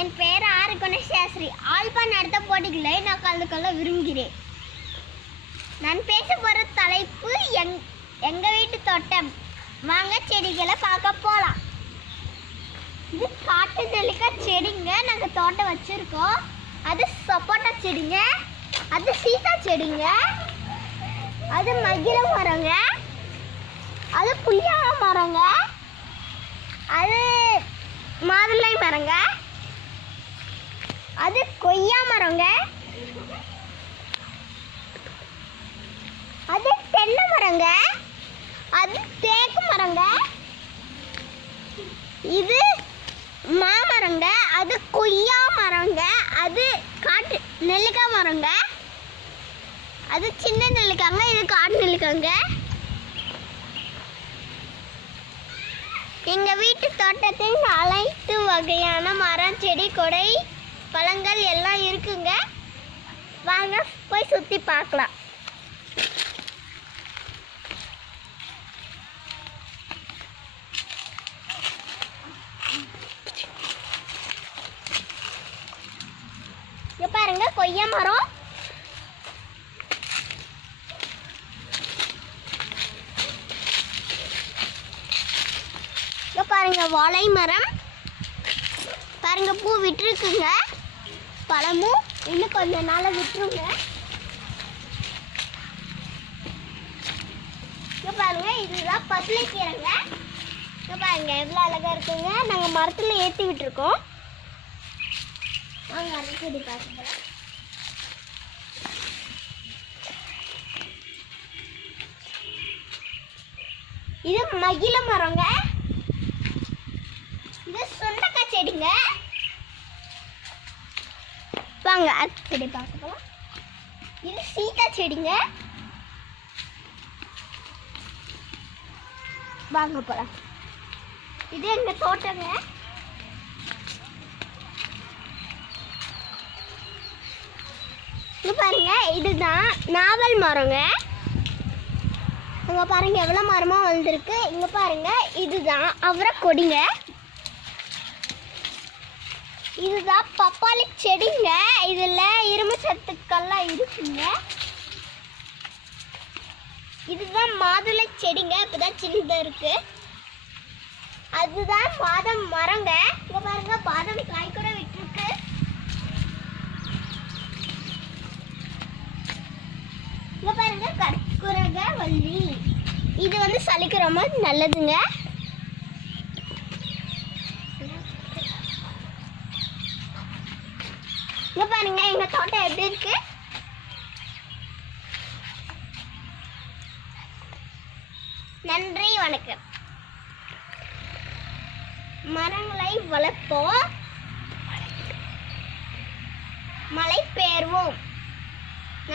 என் பெயர் R குணசாஸ்திரி. Alpha நடத்த போட்டிகளை நான் கலந்து கொள்ள விரும்புகிறேன். நான் பேச போகிற தலைப்பு எங்கள் வீட்டு தோட்டம். வாங்க செடிகளை பார்க்க போகலாம். இது காட்டு நெல்லிக்காய் செடிங்க. நாங்கள் தோட்டம் வச்சுருக்கோம். அது சப்போட்டா செடிங்க, அது சீதா செடிங்க, அது மகிழ மரங்க, அது புளியார மரங்க, அது மாதுளை மரங்க, அது கொய்யா மரங்க, அது தென்னை மரங்க, அது தேக்கு மரங்க, இது மாமரங்க, அது கொய்யா மரங்க, அது காட்டு நெல்லிக்காய் மரங்க, அது சின்ன நெல்லிக்காங்க, இது காட்டு நெல்லிக்காங்க. எங்கள் வீட்டு தோட்டத்தில் அனைத்து வகையான மரம், செடி, கொடை, பழங்கள் எல்லாம் இருக்குங்க. வாங்க போய் சுற்றி பார்க்கலாம். இங்க பாருங்க கொய்யா மரம், இங்க பாருங்க வாழை மரம், பாருங்க பூ விட்டுருக்குங்க, பழமும் இன்னும் கொஞ்ச நாள் விட்டுருங்க. இங்க பாருங்க இதுதான் பசலைக்கீரைங்க. இங்க பாருங்க எவ்வளோ அழகா இருக்குங்க. நாங்கள் மரத்தில் ஏற்றி விட்டுருக்கோம். வாங்க அந்த செடி பார்க்க போகிறோம். இது மகிழ மரங்க, இது சுண்டக்காய் செடிங்க. வாங்க அடுத்த செடி பார்க்க போகலாம். இது சீதா செடிங்க. வாங்க போகலாம். இது எங்கள் தோட்டங்க. இங்க பாருங்க இதுதான் நாவல் மரங்க. அங்க பாருங்க எவ்வளோ மரமா வந்திருக்கு. இங்க பாருங்க இதுதான் அவரை கொடிங்க. இதுதான் பப்பாளி செடிங்க. இதுல இரும்பு சத்துக்கள்லாம் இருக்குங்க. இதுதான் மாதுளை செடிங்க. இப்பதான் சின்னதா இருக்கு. அதுதான் பாதாம் மரங்க. இங்க பாருங்க பாதாம் காய் கூட விட்டுருக்கு. இங்க பாருங்க கற்பூரக வள்ளி. இது வந்து சளிக்கு ரொம்ப நல்லதுங்க. இங்க பாருங்க எங்க தோட்டம் எப்படி இருக்கு. நன்றி, வணக்கம். மரங்களை வளர்ப்போம், மழை பெறுவோம்.